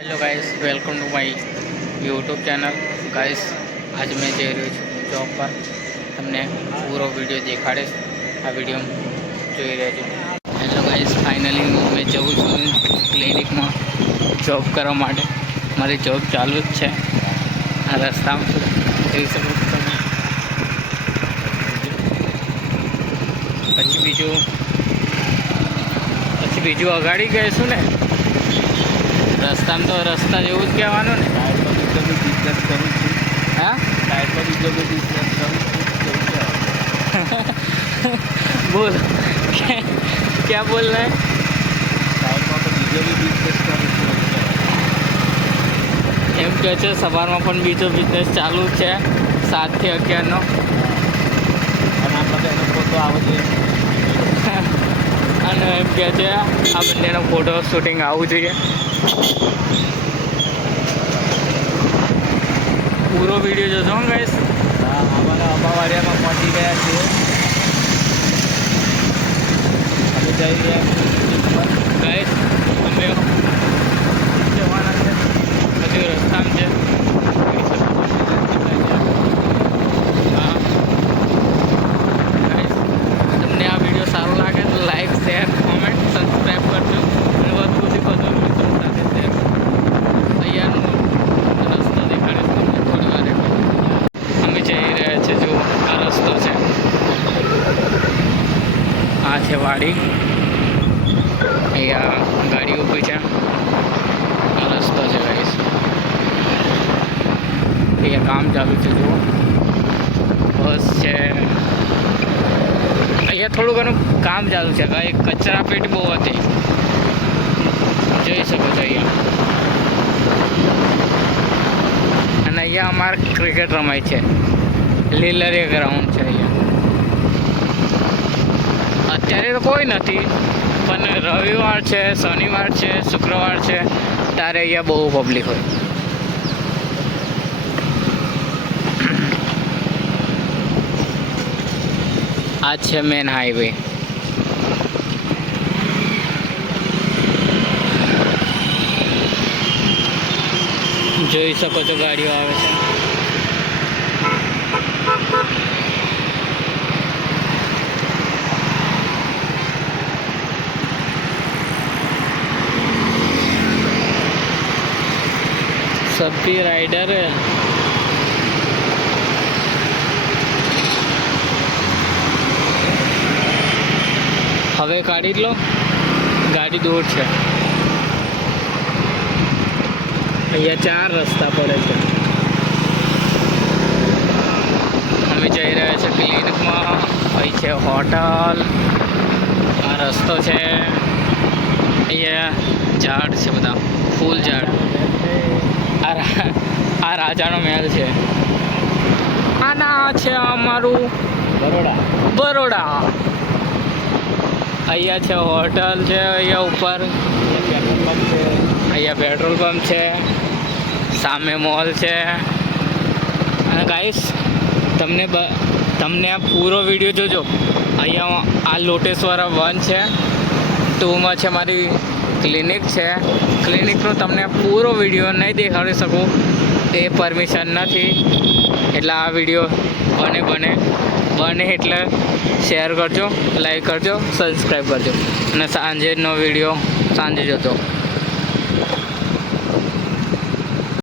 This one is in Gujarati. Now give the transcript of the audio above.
Hello guys, welcome to my YouTube channel. Guys, आज मैं જઈ રહ્યો છું જોબ પર। તમને પૂરો વિડીયો દેખાડીશ। આ વિડીયો જોઈ રહેજો। હેલો ગાઈસ, ફાઇનલી મેં જઉં છું ક્લિનિકમાં જોબ કરવા માટે। મારી જોબ ચાલુ જ છે। આ રસ્તામાં છું, જોઈ શકો છો તમે। પછી બીજું અગાડી ગઈશું ને રસ્તામાં, તો રસ્તા જેવું જ કહેવાનું ને। બિઝનેસ કરું છું। હા, સાઈડ પર બીજો બી બિઝનેસ કરું છું। બોલ क्या बोल रहा है? સાઈડમાં તો બીજો બી બિઝનેસ કરું છું। એમ કહે છે સવારમાં પણ બીજો બિઝનેસ ચાલુ જ છે 7 થી 11નો। અને આપણે એનો ફોટો આવો જોઈએ। અને એમ કહે છે આ બંનેનો ફોટો શૂટિંગ આવવું જોઈએ। પૂરો વિડીયો જોશો ને ગાઈસ। હા, અમારા અબાવાડિયામાં પહોંચી ગયા છીએ। અમે જઈ રહ્યા છીએ ગાઈસ, અમે જવાના છે, બધું રસ્તામાં છે। હા ગાઈસ, તમને આ વિડીયો સારો લાગે તો લાઈક, શેર, કોમેન્ટ, સબસ્ક્રાઈબ કરજો અને વધુથી વધુ મિત્રો સાથે શેર કરજો। અહીંયાનો રસ્તો દેખાડીશ તમને થોડી વાર એટલે। અમે જઈ રહ્યા છીએ, જો આ રસ્તો છે, આ છે વાડી। અહીંયા ગાડી ઊભી છે, આ રસ્તો છે ગાઈસ। અહીંયા કામ ચાલુ છે, જુઓ બસ છે। અહીંયા થોડું ઘણું કામ ચાલુ છે। એક કચરા પેટી બહુ હતી, જોઈ શકો છો અહીંયા। અને અહીંયા અમારે ક્રિકેટ રમાય છે, લીલરિયા ગ્રાઉન્ડ છે અહીંયા। અત્યારે તો કોઈ નથી, પણ રવિવાર છે, શનિવાર છે, શુક્રવાર છે, ત્યારે અહીંયા બહુ પબ્લિક હોય। આ છે મેન હાઈવે। જોઈ શકો છો ગાડીઓ આવે છે। સભી રાइडर है। હવે કાઢી જ લો, ગાડી દૂર છે। અહીંયા 4 રસ્તા પડે છે। અમે જઈ રહ્યા છીએ ક્લિનિકમાં। અહીં છે હોટલ, આ રસ્તો છે। અહીંયા ઝાડ છે, બધા ફૂલ ઝાડ। આ રાજાનો મહેલ છે। આના છે અમારું બરોડા। અહીંયા છે હોટલ છે, અહીંયા ઉપર અહીંયા પેટ્રોલ પંપ છે, સામે મોલ છે। અને ગાઈસ, તમને આ પૂરો વિડીયો જોજો। અહીંયા આ લોટેશ્વરા 1 છે, 2માં છે મારી ક્લિનિક છે। ક્લિનિકનો તમને પૂરો વિડીયો નહીં દેખાડી શકું, એ પરમિશન નથી। એટલે આ વિડીયો બને એટલે શેર કરજો, લાઈક કરજો, સબસ્ક્રાઈબ કરજો। અને સાંજેનો વિડીયો સાંજે જોજો।